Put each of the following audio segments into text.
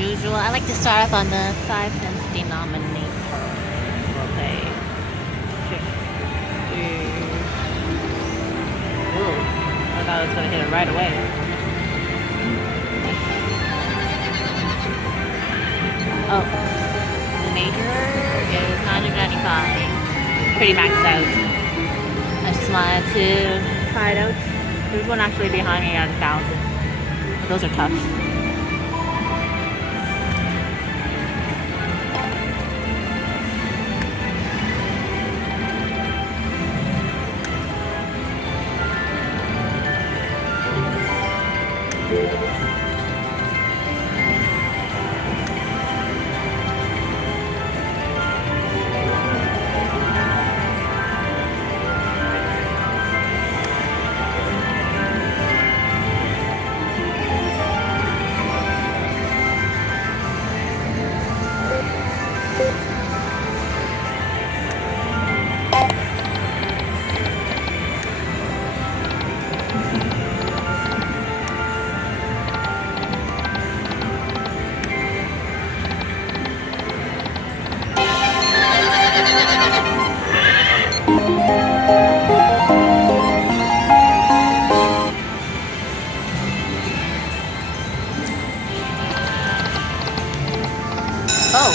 usual, I like to start off on the 5-cent denominator. Okay. Ooh, I thought I was gonna hit it right away. Oh, the major is 195. Pretty maxed out. I just wanted to try it out. There's one actually behind me at 1,000. Those are tough. Oh,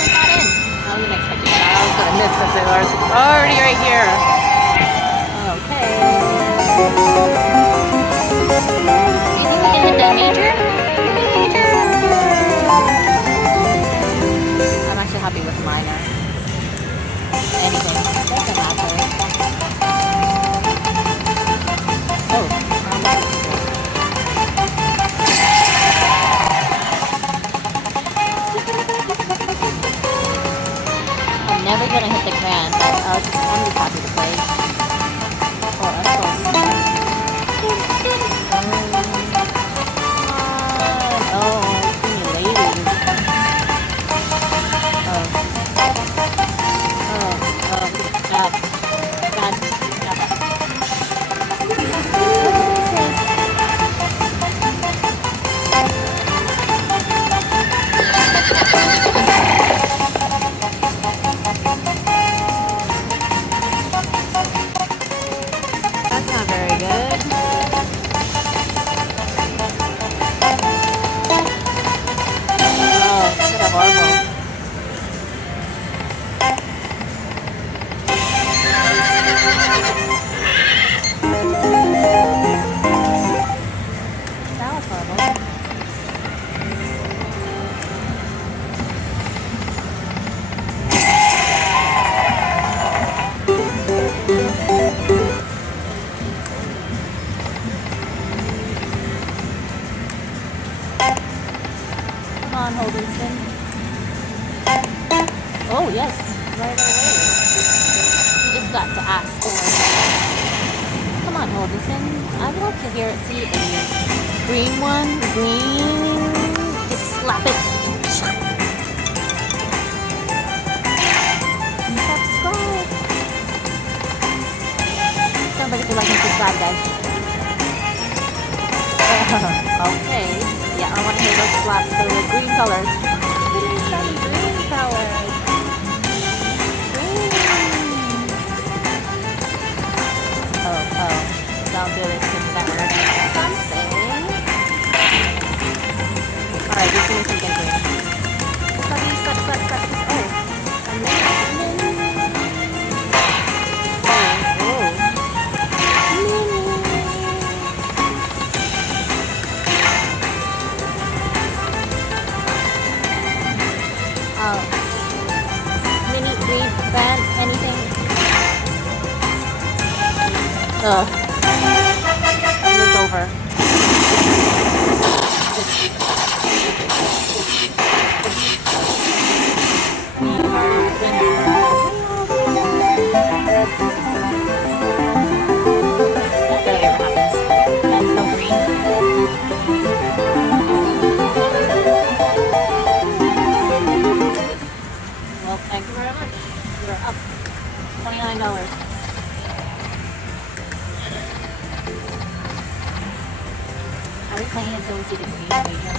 I got in. I wasn't expecting that. I was gonna miss because it was already right here. Okay. You think we can hit that major? Major! I'm actually happy with minor. Anything. Doesn't matter. Oh, I'm never gonna hit the grand, but I'm just happy to play. Oh, that's so smart. Oh, you ladies. God. That's not very good. Oh, it's sort of horrible. That was horrible. Come on, Holdinston. Oh, yes, right away. You just got to ask for it. Come on, Holdinston. I'd love to see a green one. Green. Just slap it. Subscribe. Don't forget to like and subscribe, guys. Okay. Yeah, I want to hear those slaps for the green colors. Give me some green colors. Oh. Don't do this to network. Something. Alright, just give me something green. Slap. Mini green band, anything. It's over. Well, thank you very much. You're up $29. Are we playing until we see the green major?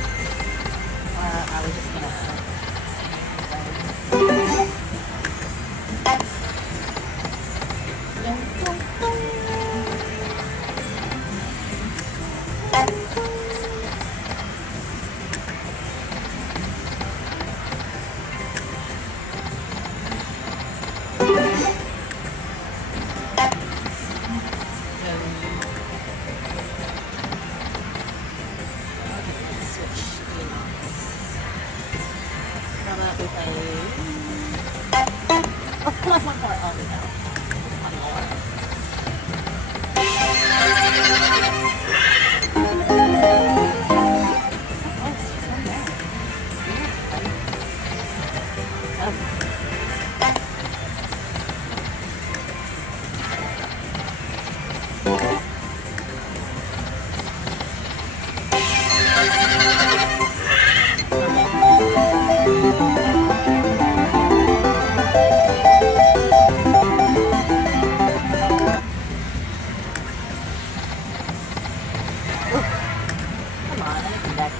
Or One more. Oh, no. One more. Oh, it's just one there. Come on, let me come back.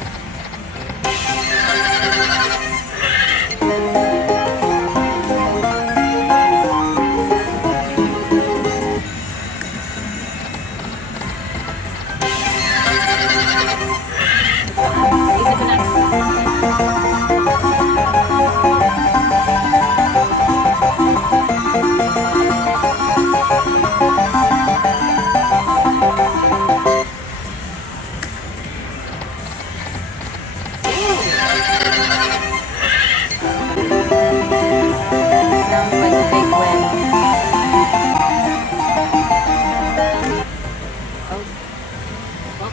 Is it connected? Sounds like a big win. Oh. Well,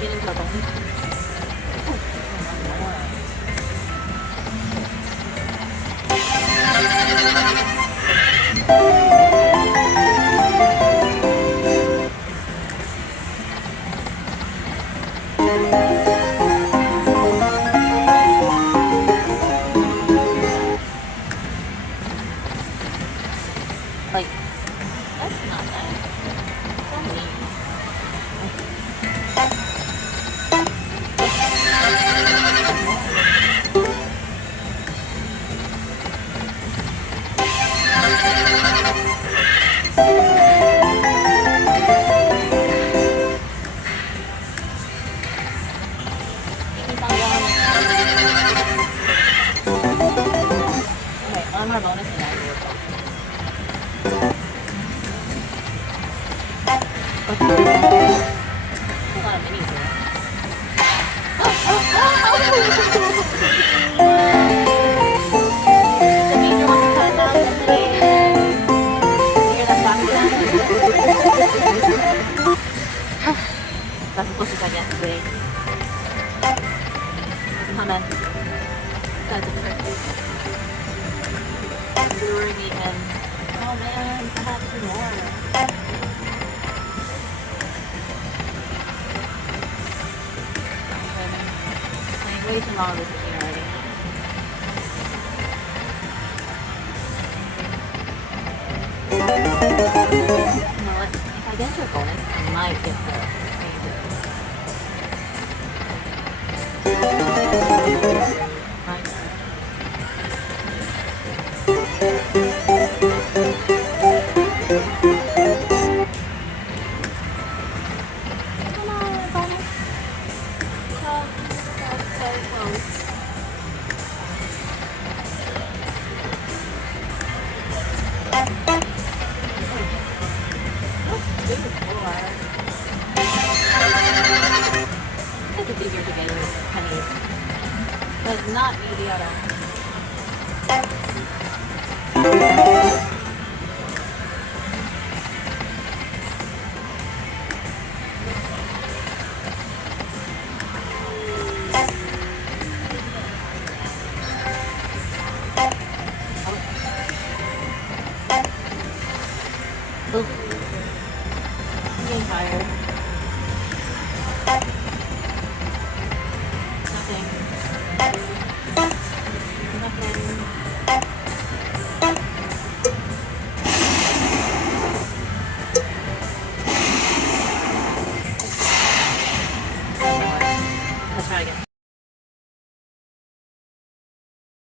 get in trouble. Like, that's not nice. So mean. Keep on going. Okay, on our bonus and then a lot of minis here. The major wants to cut down the plate. You hear that sound? That's supposed to second today. Come on. That's a perfect. Luring me in. Oh man, I have 2 more. Way too long this machine already. You know what? If I get to a bonus, I might get the Come on, bonus. So close. I think it's easier to get with pennies, but not easy at all. I'm getting tired.